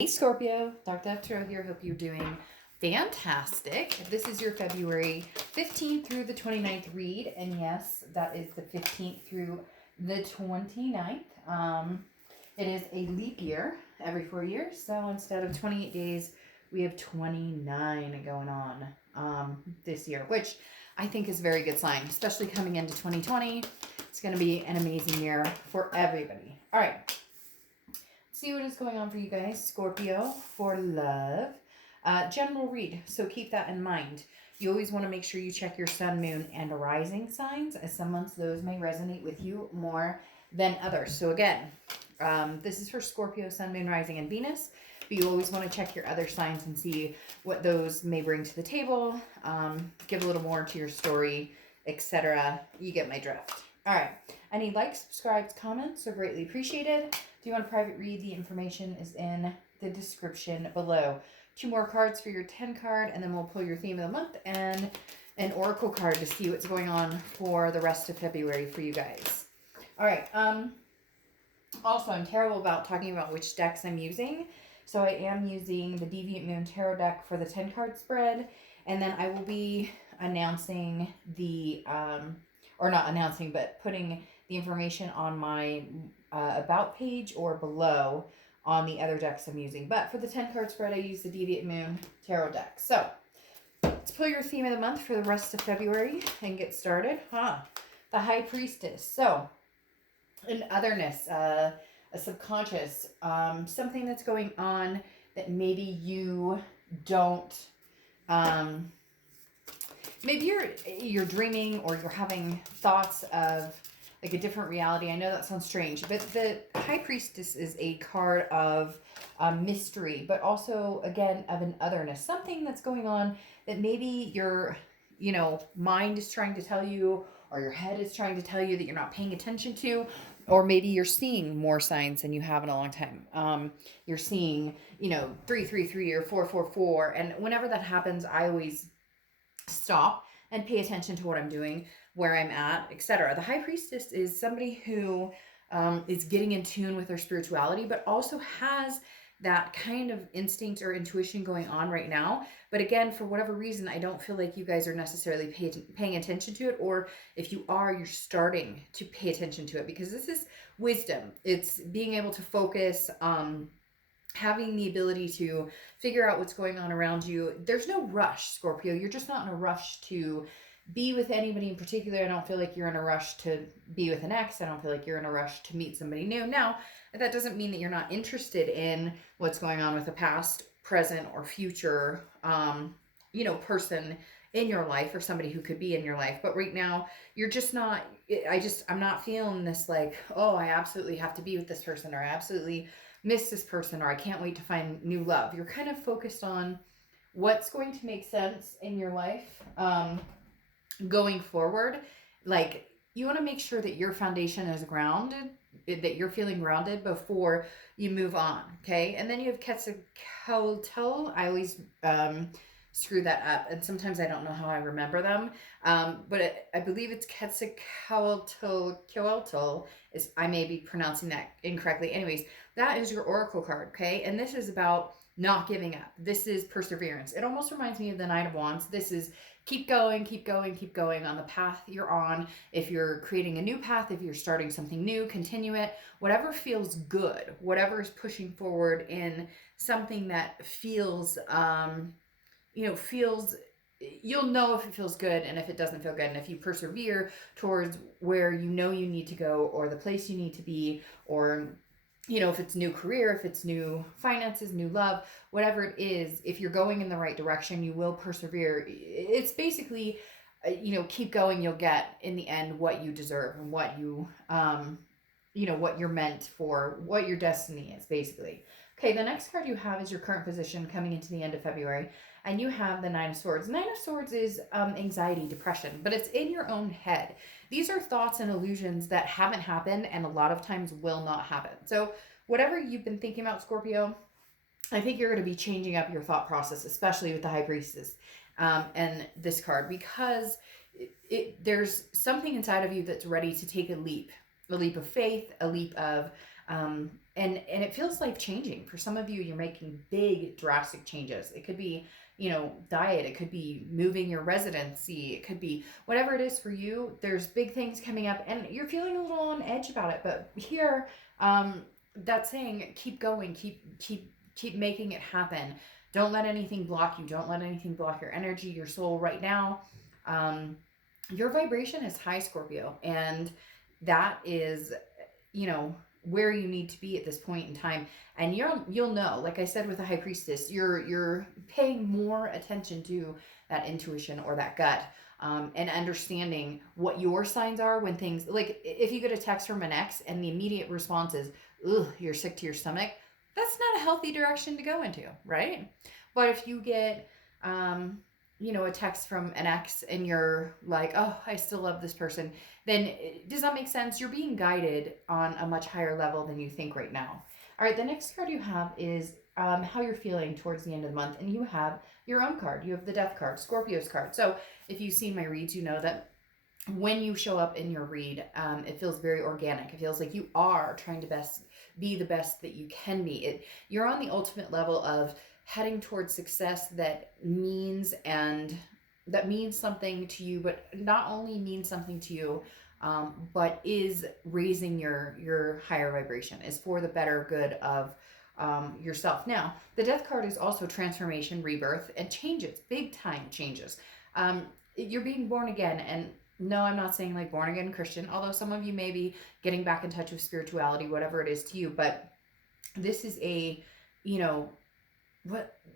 Hey Scorpio, darkdovetarot here. Hope you're doing fantastic. This is your February 15th through the 29th read. And yes, that is the 15th through the 29th. It is a leap year every 4 years. So instead of 28 days, we have 29 going on this year, which I think is a very good sign, especially coming into 2020. It's going to be an amazing year for everybody. All right. See what is going on for you guys, Scorpio, for love. General read, so keep that in mind. You always want to make sure you check your sun, moon, and rising signs, as some months those may resonate with you more than others. So again, this is for Scorpio, sun, moon, rising, and Venus, but you always want to check your other signs and see what those may bring to the table, give a little more to your story, etc. You get my drift. All right. Any likes, subscribes, comments are greatly appreciated. If you want a private read, the information is in the description below. 2 more cards for your 10 card, and then we'll pull your theme of the month and an oracle card to see what's going on for the rest of February for you guys. All right. Also, I'm terrible about talking about which decks I'm using. So I am using the Deviant Moon Tarot deck for the 10 card spread, and then I will be announcing the or not announcing, but putting the information on my about page or below on the other decks I'm using. But for the 10 card spread, I use the Deviant Moon Tarot deck. So let's pull your theme of the month for the rest of February and get started. The High Priestess. So an otherness, a subconscious, something that's going on that maybe you don't, maybe you're dreaming or you're having thoughts of like a different reality. I know that sounds strange, but the High Priestess is a card of mystery, but also, again, of an otherness. Something that's going on that maybe your, mind is trying to tell you, or your head is trying to tell you that you're not paying attention to, or maybe you're seeing more signs than you have in a long time. You're seeing, 333 or 444, and whenever that happens, I always stop and pay attention to what I'm doing, where I'm at, etc. The High Priestess is somebody who is getting in tune with their spirituality, but also has that kind of instinct or intuition going on right now. But again, for whatever reason, I don't feel like you guys are necessarily paying attention to it, or if you are, you're starting to pay attention to it, because this is wisdom. It's being able to focus, having the ability to figure out what's going on around you. There's no rush, Scorpio. You're just not in a rush to be with anybody in particular. I don't feel like you're in a rush to be with an ex. I don't feel like you're in a rush to meet somebody new. Now, that doesn't mean that you're not interested in what's going on with the past, present, or future, person in your life, or somebody who could be in your life. But right now, you're just not, I'm not feeling this like, oh, I absolutely have to be with this person, or I absolutely miss this person, or I can't wait to find new love. You're kind of focused on what's going to make sense in your life going forward. Like, you want to make sure that your foundation is grounded, that you're feeling grounded before you move on, okay? And then you have Quetzalcoatl. I always screw that up, and sometimes I don't know how I remember them, but I believe it's Quetzalcoatl. I may be pronouncing that incorrectly. Anyways, that is your oracle card, okay? And this is about not giving up. This is perseverance. It almost reminds me of the Nine of Wands. This is keep going, keep going, keep going on the path you're on. If you're creating a new path, if you're starting something new, continue it. Whatever feels good, whatever is pushing forward in something that feels, you'll know if it feels good and if it doesn't feel good. And if you persevere towards where you need to go, or the place you need to be, or if it's new career, if it's new finances, new love, whatever it is, if you're going in the right direction, you will persevere. It's basically, keep going. You'll get in the end what you deserve, and what you, what you're meant for, what your destiny is, basically. Okay, the next card you have is your current position coming into the end of February, and you have the Nine of Swords. Nine of Swords is anxiety, depression, but it's in your own head. These are thoughts and illusions that haven't happened, and a lot of times will not happen. So whatever you've been thinking about, Scorpio, I think you're going to be changing up your thought process, especially with the High Priestess and this card, because there's something inside of you that's ready to take a leap of faith, a leap of and it feels life changing. For some of you, you're making big drastic changes. It could be, diet, it could be moving your residency, it could be whatever it is for you. There's big things coming up and you're feeling a little on edge about it. But here, that's saying keep going, keep making it happen. Don't let anything block you. Don't let anything block your energy, your soul right now. Your vibration is high, Scorpio, and that is, where you need to be at this point in time. And you'll know, like I said with the high priestess, you're paying more attention to that intuition or that gut, and understanding what your signs are when things, like if you get a text from an ex and the immediate response is, ugh, you're sick to your stomach, that's not a healthy direction to go into, right? But if you get a text from an ex and you're like, oh, I still love this person, then does that make sense? You're being guided on a much higher level than you think right now. All right, the next card you have is how you're feeling towards the end of the month, and you have your own card. You have the Death card, Scorpio's card. So if you've seen my reads, you know that when you show up in your read, it feels very organic. It feels like you are trying to be the best that you can be. You're on the ultimate level of heading towards success that means something to you, but not only means something to you, but is raising your higher vibration, is for the better good of yourself. Now, the Death card is also transformation, rebirth, and changes, big time changes. You're being born again, and no, I'm not saying like born again Christian, although some of you may be getting back in touch with spirituality, whatever it is to you, but this is a,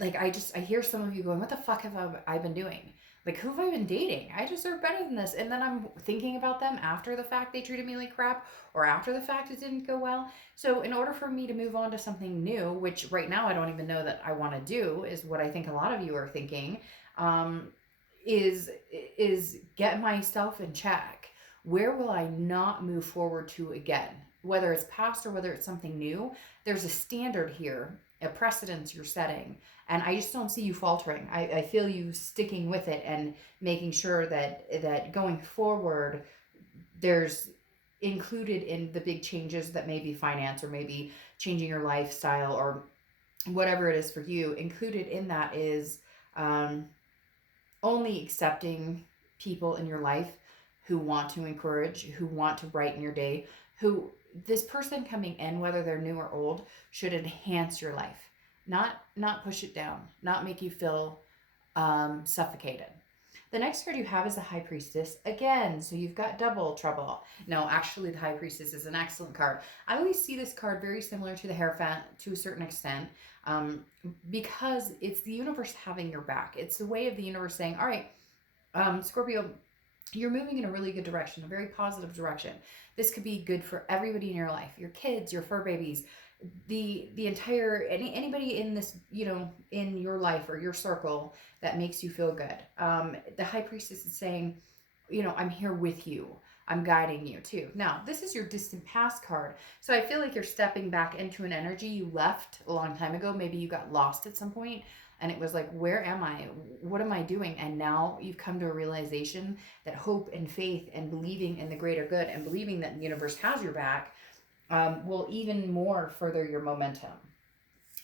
I hear some of you going, what the fuck have I been doing? Like, who have I been dating? I deserve better than this. And then I'm thinking about them after the fact they treated me like crap, or after the fact it didn't go well. So in order for me to move on to something new, which right now I don't even know that I want to do, is what I think a lot of you are thinking, is get myself in check. Where will I not move forward to again? Whether it's past or whether it's something new, there's a standard here, a precedence you're setting, and I just don't see you faltering. I feel you sticking with it and making sure that going forward, there's included in the big changes that may be finance or maybe changing your lifestyle or whatever it is for you. Included in that is only accepting people in your life who want to encourage, who want to brighten your day, who this person coming in, whether they're new or old, should enhance your life, not push it down, not make you feel suffocated. The next card you have is the High Priestess again, so you've got double trouble. No, actually the High Priestess is an excellent card. I always see this card very similar to the Hierophant to a certain extent, because it's the universe having your back. It's the way of the universe saying, all right, Scorpio, you're moving in a really good direction, a very positive direction. This could be good for everybody in your life, your kids, your fur babies, the entire, anybody in this, in your life or your circle that makes you feel good. The High Priestess is saying, I'm here with you. I'm guiding you too. Now, this is your distant past card. So I feel like you're stepping back into an energy you left a long time ago. Maybe you got lost at some point and it was like, where am I? What am I doing? And now you've come to a realization that hope and faith and believing in the greater good and believing that the universe has your back will even more further your momentum.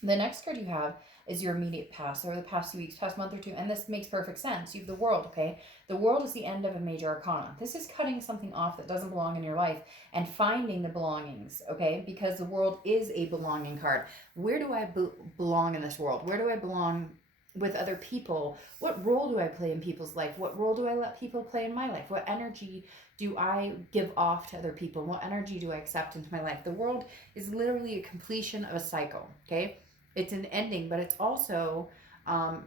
The next card you have is your immediate past, or the past few weeks, past month or two, and this makes perfect sense. You have the World, okay? The World is the end of a major arcana. This is cutting something off that doesn't belong in your life and finding the belongings, okay? Because the World is a belonging card. Where do I belong in this world? Where do I belong with other people? What role do I play in people's life? What role do I let people play in my life? What energy do I give off to other people? What energy do I accept into my life? The World is literally a completion of a cycle, okay? It's an ending, but it's also, on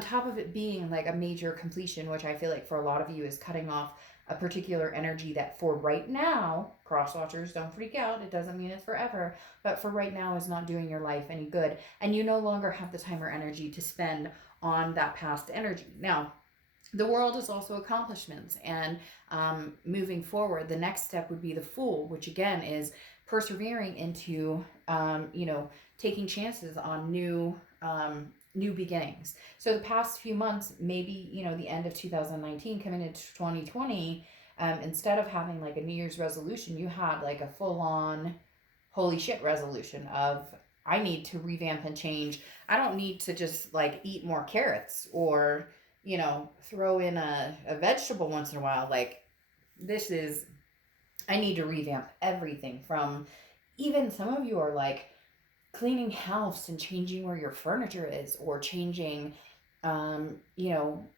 top of it being like a major completion, which I feel like for a lot of you is cutting off a particular energy that for right now, cross-watchers, don't freak out, it doesn't mean it's forever, but for right now is not doing your life any good. And you no longer have the time or energy to spend on that past energy. Now, the World is also accomplishments, and moving forward, the next step would be the Fool, which again is persevering into, taking chances on new beginnings. So the past few months, maybe, the end of 2019 coming into 2020, instead of having like a New Year's resolution, you had like a full-on, holy shit resolution of, I need to revamp and change. I don't need to just like eat more carrots or, throw in a vegetable once in a while. Like, this is, I need to revamp everything from, even some of you are like cleaning house and changing where your furniture is, or changing, um, you know,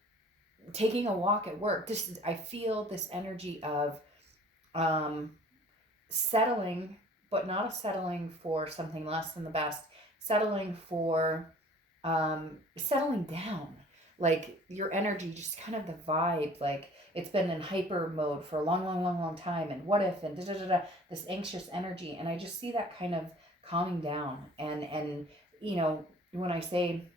taking a walk at work. I feel this energy of, um, settling, but not a settling for something less than the best, settling for, settling down. Like, your energy, just kind of the vibe, like it's been in hyper mode for a long, long, long, long time. And what if, and da, da, da, da, this anxious energy. And I just see that kind of calming down. And when I say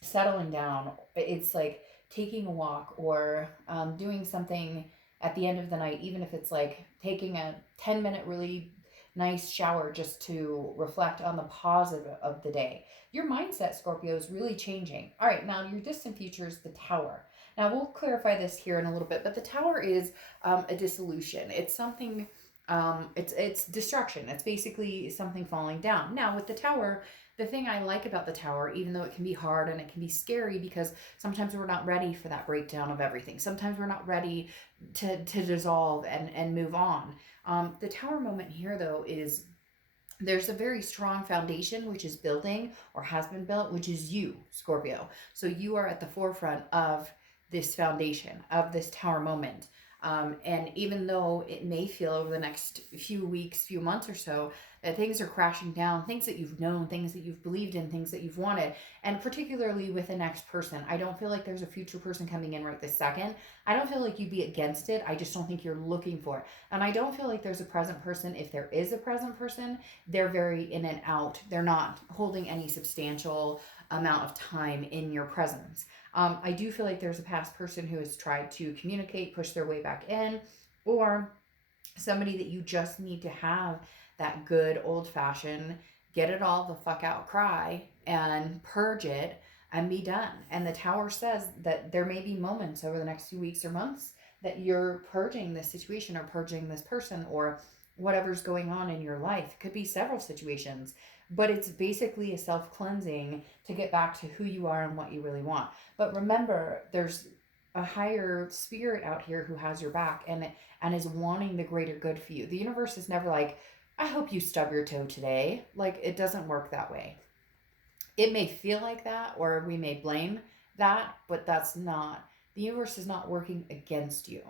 settling down, it's like taking a walk, or doing something at the end of the night, even if it's like taking a 10-minute really nice shower just to reflect on the positive of the day. Your mindset, Scorpio, is really changing. All right, now your distant future is the Tower. Now we'll clarify this here in a little bit, but the Tower is a dissolution. It's something, it's destruction. It's basically something falling down. Now with the Tower, the thing I like about the Tower, even though it can be hard and it can be scary, because sometimes we're not ready for that breakdown of everything. Sometimes we're not ready to dissolve and move on. The Tower moment here, though, is there's a very strong foundation which is building, or has been built, which is you, Scorpio. So you are at the forefront of this foundation, of this Tower moment. And even though it may feel over the next few weeks, few months or so, that things are crashing down, things that you've known, things that you've believed in, things that you've wanted, and particularly with the next person, I don't feel like there's a future person coming in right this second. I don't feel like you'd be against it. I just don't think you're looking for it. And I don't feel like there's a present person. If there is a present person, they're very in and out. They're not holding any substantial amount of time in your presence. I do feel like there's a past person who has tried to communicate, push their way back in, or somebody that you just need to have that good old fashioned get it all the fuck out cry and purge it and be done. And the Tower says that there may be moments over the next few weeks or months that you're purging this situation, or purging this person, or whatever's going on in your life. It could be several situations, but it's basically a self cleansing to get back to who you are and what you really want. But remember, there's a higher spirit out here who has your back, and is wanting the greater good for you. The universe is never like, I hope you stub your toe today. Like, it doesn't work that way. It may feel like that, or we may blame that, but that's not, the universe is not working against you.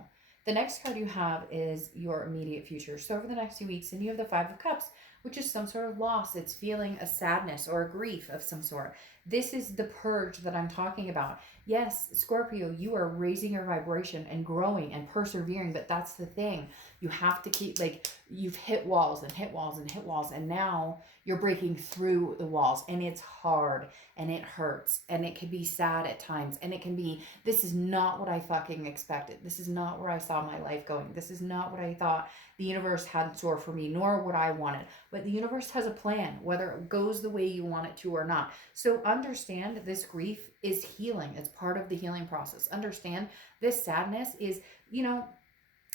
The next card you have is your immediate future. So over the next few weeks, and you have the Five of Cups, which is some sort of loss. It's feeling a sadness or a grief of some sort. This is the purge that I'm talking about. Yes, Scorpio, you are raising your vibration and growing and persevering, but that's the thing. You have to keep, like, you've hit walls and hit walls and hit walls, and now you're breaking through the walls, and it's hard and it hurts and it can be sad at times, and it can be, this is not what I fucking expected. This is not where I saw my life going. This is not what I thought the universe had in store for me, nor what I wanted. But the universe has a plan, whether it goes the way you want it to or not. So understand this grief is healing. It's part of the healing process. Understand this sadness is,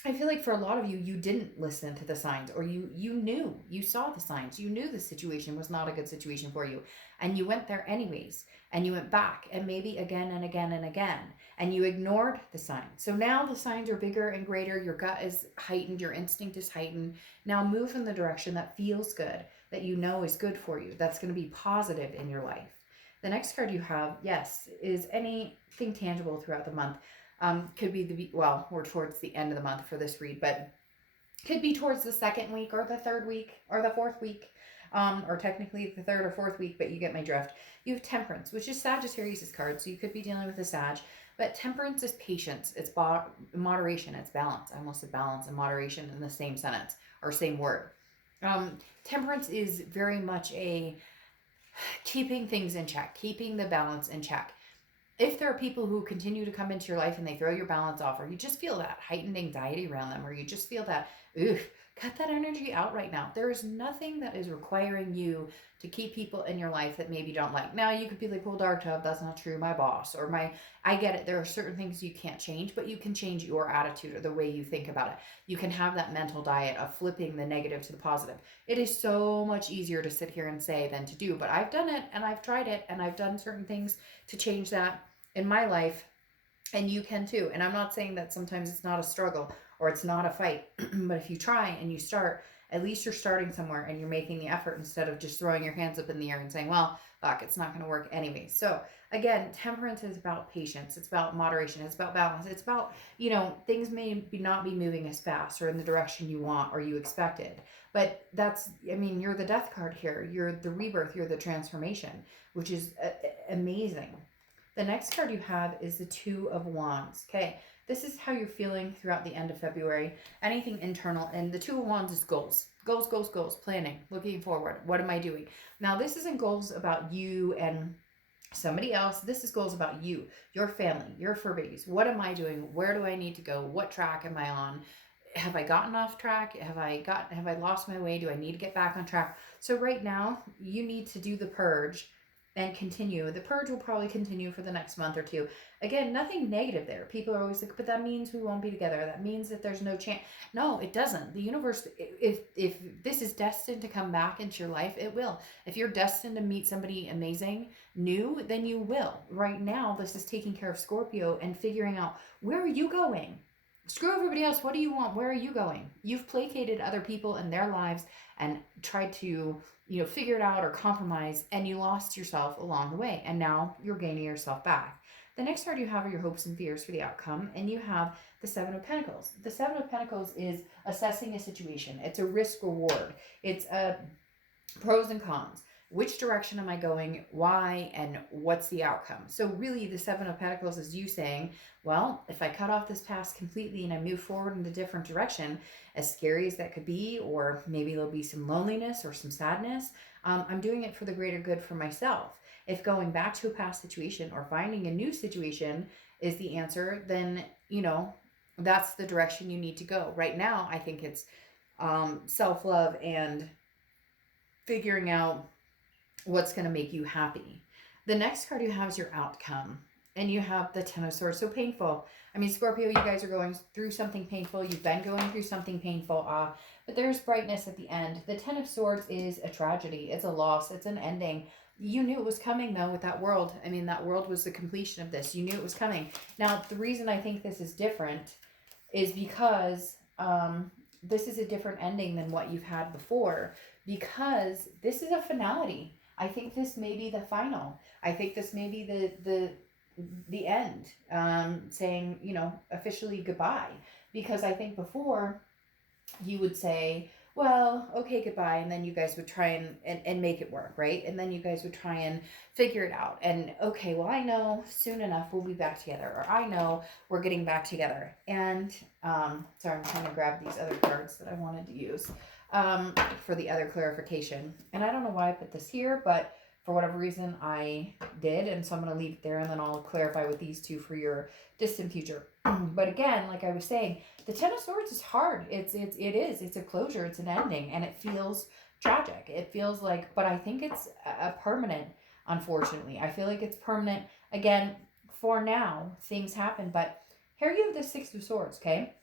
I feel like for a lot of you, you didn't listen to the signs, or you knew, you saw the signs, you knew the situation was not a good situation for you, and you went there anyways, and you went back, and maybe again and again and again, and you ignored the signs. So now the signs are bigger and greater, your gut is heightened, your instinct is heightened. Now move in the direction that feels good, that you know is good for you, that's going to be positive in your life. The next card you have, yes, is anything tangible throughout the month. Could be we're towards the end of the month for this read, but could be towards the second week or the third week or the fourth week, or technically the third or fourth week, but you get my drift. You have Temperance, which is Sagittarius' card, so you could be dealing with a Sag, but Temperance is patience, it's moderation, it's balance. I almost said balance and moderation in the same sentence, or same word. Temperance is very much a keeping things in check, keeping the balance in check. If there are people who continue to come into your life and they throw your balance off, or you just feel that heightened anxiety around them, or you just feel that, cut that energy out right now. There is nothing that is requiring you to keep people in your life that maybe don't like. Now you could be like, well, Dark Dove, that's not true. My boss or I get it. There are certain things you can't change, but you can change your attitude or the way you think about it. You can have that mental diet of flipping the negative to the positive. It is so much easier to sit here and say than to do, but I've done it and I've tried it and I've done certain things to change that in my life, and you can too. And I'm not saying that sometimes it's not a struggle or it's not a fight, but if you try and you start, at least you're starting somewhere and you're making the effort instead of just throwing your hands up in the air and saying, well, fuck, it's not going to work anyway. So again, temperance is about patience. It's about moderation. It's about balance. It's about, things may not be moving as fast or in the direction you want or you expected. But you're the death card here. You're the rebirth. You're the transformation, which is amazing. The next card you have is the Two of Wands. Okay, this is how you're feeling throughout the end of February. Anything internal. And the Two of Wands is goals. Goals, goals, goals. Planning. Looking forward. What am I doing? Now, this isn't goals about you and somebody else. This is goals about you, your family, your fur babies. What am I doing? Where do I need to go? What track am I on? Have I gotten off track? Have I lost my way? Do I need to get back on track? So right now, you need to do the purge and continue. The purge will probably continue for the next month or two. Again, nothing negative there. People are always like, but that means we won't be together. That means that there's no chance. No, it doesn't. The universe, if this is destined to come back into your life, it will. If you're destined to meet somebody amazing, new, then you will. Right now, this is taking care of Scorpio and figuring out, where are you going? Screw everybody else. What do you want? Where are you going? You've placated other people in their lives and tried to figure it out or compromise, and you lost yourself along the way, and now you're gaining yourself back. The next card you have are your hopes and fears for the outcome, and you have the Seven of Pentacles. The Seven of Pentacles is assessing a situation. It's a risk reward. It's a pros and cons. Which direction am I going? Why? And what's the outcome? So really, the Seven of Pentacles is you saying, well, if I cut off this past completely and I move forward in a different direction, as scary as that could be, or maybe there'll be some loneliness or some sadness, I'm doing it for the greater good for myself. If going back to a past situation or finding a new situation is the answer, then, that's the direction you need to go. Right now, I think it's self-love and figuring out what's going to make you happy. The next card you have is your outcome. And you have the Ten of Swords. So painful. Scorpio, you guys are going through something painful. You've been going through something painful. But there's brightness at the end. The Ten of Swords is a tragedy. It's a loss. It's an ending. You knew it was coming, though, with that world. That world was the completion of this. You knew it was coming. Now, the reason I think this is different is because this is a different ending than what you've had before. Because this is a finality. I think this may be the final. I think this may be the end, saying, officially goodbye. Because I think before you would say, well, okay, goodbye. And then you guys would try and make it work, right? And then you guys would try and figure it out. And okay, well, I know soon enough we'll be back together. Or I know we're getting back together. And, sorry, I'm trying to grab these other cards that I wanted to use for the other clarification. And I don't know why I put this here, but for whatever reason I did, and so I'm going to leave it there, and then I'll clarify with these two for your distant future. But again, like I was saying, the Ten of Swords is hard. It's a closure, it's an ending, and it feels tragic. It feels like, but I think it's a permanent, unfortunately. I feel like it's permanent. Again, for now, things happen, but here you have the Six of Swords, okay?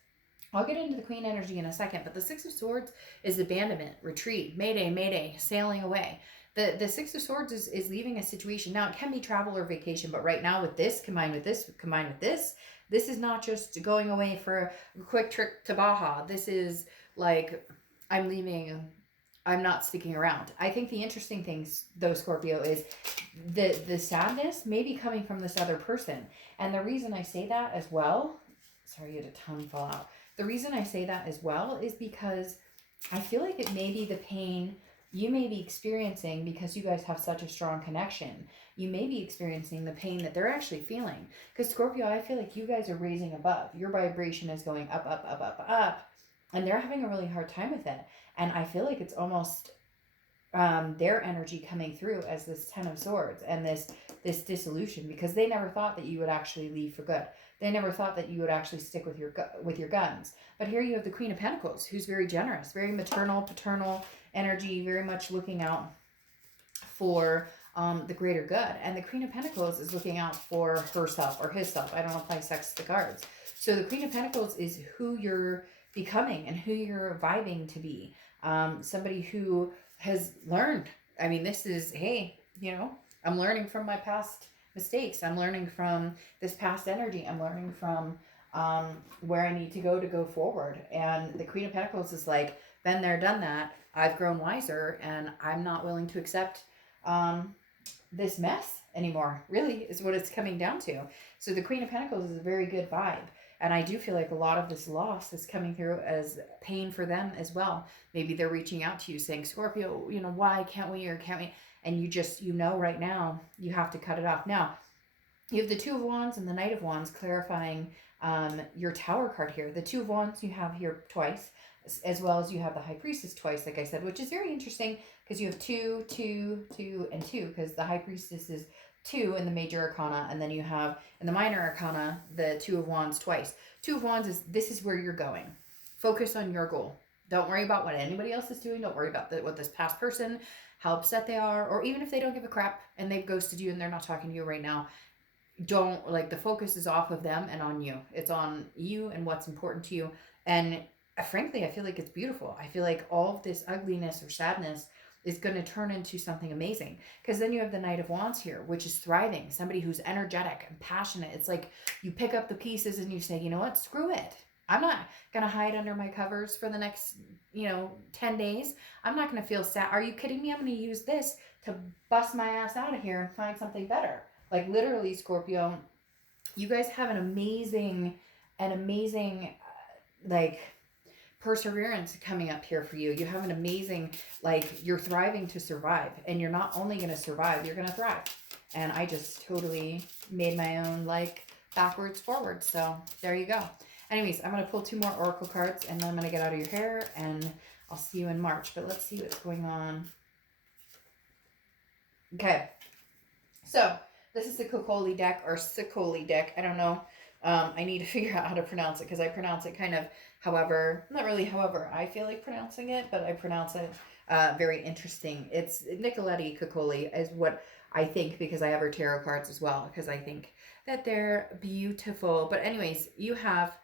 I'll get into the Queen energy in a second, but the Six of Swords is abandonment, retreat, mayday, mayday, sailing away. The Six of Swords is leaving a situation. Now, it can be travel or vacation, but right now with this, combined with this, this is not just going away for a quick trip to Baja. This is like, I'm leaving, I'm not sticking around. I think the interesting thing, though, Scorpio, is the sadness may be coming from this other person. And the reason I say that as well, sorry, you had a tongue fall out. The reason I say that as well is because I feel like it may be the pain you may be experiencing because you guys have such a strong connection. You may be experiencing the pain that they're actually feeling. Because Scorpio, I feel like you guys are raising above. Your vibration is going up, up, up, up, up. And they're having a really hard time with it. And I feel like it's almost their energy coming through as this Ten of Swords and this dissolution, because they never thought that you would actually leave for good. They never thought that you would actually stick with your guns. But here you have the Queen of Pentacles, who's very generous, very maternal, paternal energy, very much looking out for the greater good. And the Queen of Pentacles is looking out for herself or himself. I don't apply sex to the cards. So the Queen of Pentacles is who you're becoming and who you're vibing to be. Somebody who has learned. I mean, this is, hey, you know, I'm learning from my past mistakes. I'm learning from this past energy. I'm learning from where I need to go forward. And the Queen of Pentacles is like, been there, done that. I've grown wiser, and I'm not willing to accept this mess anymore, really, is what it's coming down to. So the Queen of Pentacles is a very good vibe. And I do feel like a lot of this loss is coming through as pain for them as well. Maybe they're reaching out to you saying, Scorpio, you know, why can't we, or can't we? And you just, you know, right now you have to cut it off. Now, you have the Two of Wands and the Knight of Wands clarifying your Tower card here. The Two of Wands you have here twice, as well as you have the High Priestess twice, like I said, which is very interesting because you have 2, 2, 2, and 2, because the High Priestess is 2 in the major arcana, and then you have in the minor arcana the Two of Wands twice. Two of Wands is, this is where you're going. Focus on your goal. Don't worry about what anybody else is doing. Don't worry about what this past person, how upset they are, or even if they don't give a crap and they've ghosted you and they're not talking to you right now. Don't, like, the focus is off of them and on you. It's on you and what's important to you. And frankly, I feel like it's beautiful. I feel like all of this ugliness or sadness is going to turn into something amazing, because then you have the Knight of Wands here, which is thriving, somebody who's energetic and passionate. It's like you pick up the pieces and you say, you know what, screw it. I'm not going to hide under my covers for the next, 10 days. I'm not going to feel sad. Are you kidding me? I'm going to use this to bust my ass out of here and find something better. Like, literally, Scorpio, you guys have an amazing, like, perseverance coming up here for you. You have an amazing, like, you're thriving to survive, and you're not only going to survive, you're going to thrive. And I just totally made my own, like, backwards forward. So there you go. Anyways, I'm going to pull 2 more oracle cards, and then I'm going to get out of your hair, and I'll see you in March. But let's see what's going on. Okay. So this is the Kokoli deck, or Sikoli deck. I don't know. I need to figure out how to pronounce it, because I pronounce it kind of however, not really however I feel like pronouncing it, but I pronounce it very interesting. It's Nicoletti Kokoli is what I think, because I have her tarot cards as well, because I think that they're beautiful. But anyways, you have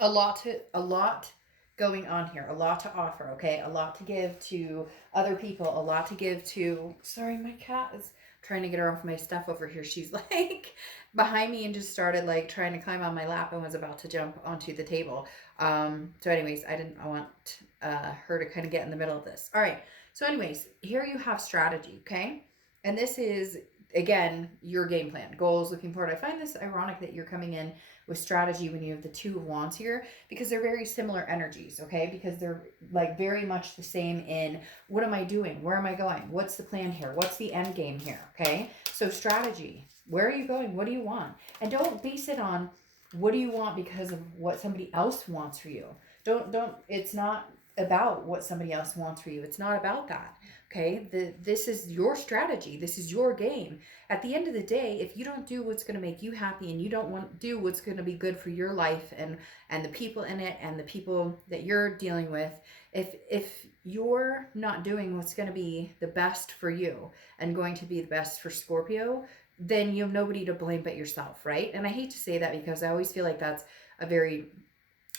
a lot going on here, a lot to offer, okay? A lot to give to other people, a lot to give to, sorry, my cat is trying to get her off my stuff over here. She's like behind me and just started like trying to climb on my lap and was about to jump onto the table. So anyways, I want her to kind of get in the middle of this. All right. So anyways, here you have strategy, okay? And this is, again, your game plan, goals, looking forward. I find this ironic that you're coming in with strategy when you have the Two of Wands here, because they're very similar energies, okay? Because they're like very much the same in, what am I doing? Where am I going? What's the plan here? What's the end game here, okay? So strategy, where are you going? What do you want? And don't base it on what do you want because of what somebody else wants for you. Don't, it's not about what somebody else wants for you. It's not about that. Okay, this is your strategy. This is your game. At the end of the day, if you don't do what's going to make you happy, and you don't want to do what's going to be good for your life and the people in it and the people that you're dealing with, if you're not doing what's going to be the best for you and going to be the best for Scorpio, then you have nobody to blame but yourself, right? And I hate to say that, because I always feel like that's a very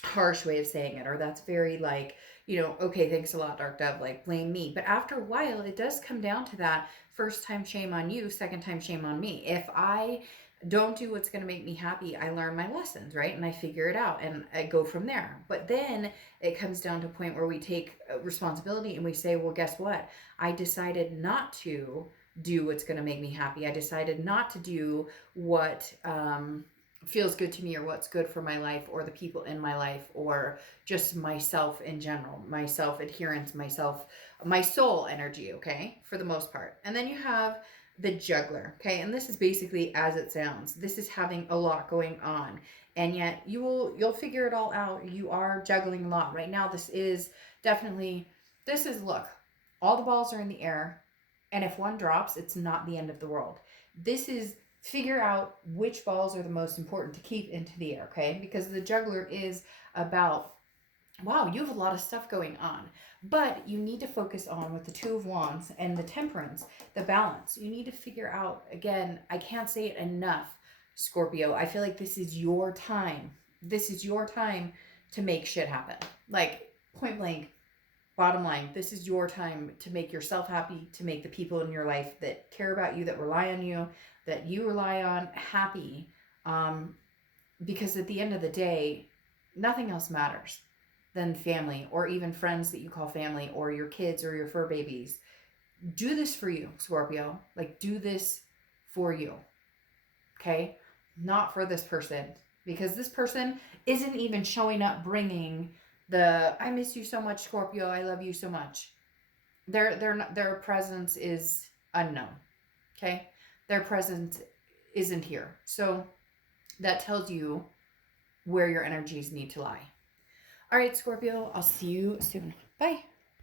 harsh way of saying it, or that's very like, okay, thanks a lot, Dark Dove, like, blame me. But after a while, it does come down to that first time shame on you, second time shame on me. If I don't do what's going to make me happy, I learn my lessons, right? And I figure it out and I go from there. But then it comes down to a point where we take responsibility and we say, well, guess what? I decided not to do what's going to make me happy. I decided not to do what feels good to me, or what's good for my life, or the people in my life, or just myself in general, my self-adherence, my soul energy, okay, for the most part. And then you have the Juggler, okay, and this is basically as it sounds. This is having a lot going on, and yet you'll figure it all out. You are juggling a lot right now. This is, look, All the balls are in the air. And if one drops, it's not the end of the world. This is figure out which balls are the most important to keep into the air, okay? Because the juggler is about, wow, you have a lot of stuff going on. But you need to focus on with the Two of Wands and the Temperance, the balance. You need to figure out, again, I can't say it enough, Scorpio. I feel like this is your time. This is your time to make shit happen. Like, point blank, bottom line, this is your time to make yourself happy, to make the people in your life that care about you, that rely on you, that you rely on, happy. Because at the end of the day, nothing else matters than family, or even friends that you call family, or your kids or your fur babies. Do this for you, Scorpio. Like, do this for you. Okay? Not for this person. Because this person isn't even showing up bringing the I miss you so much, Scorpio, I love you so much. Their presence is unknown. Okay? Their presence isn't here. So that tells you where your energies need to lie. All right, Scorpio, I'll see you soon. Bye.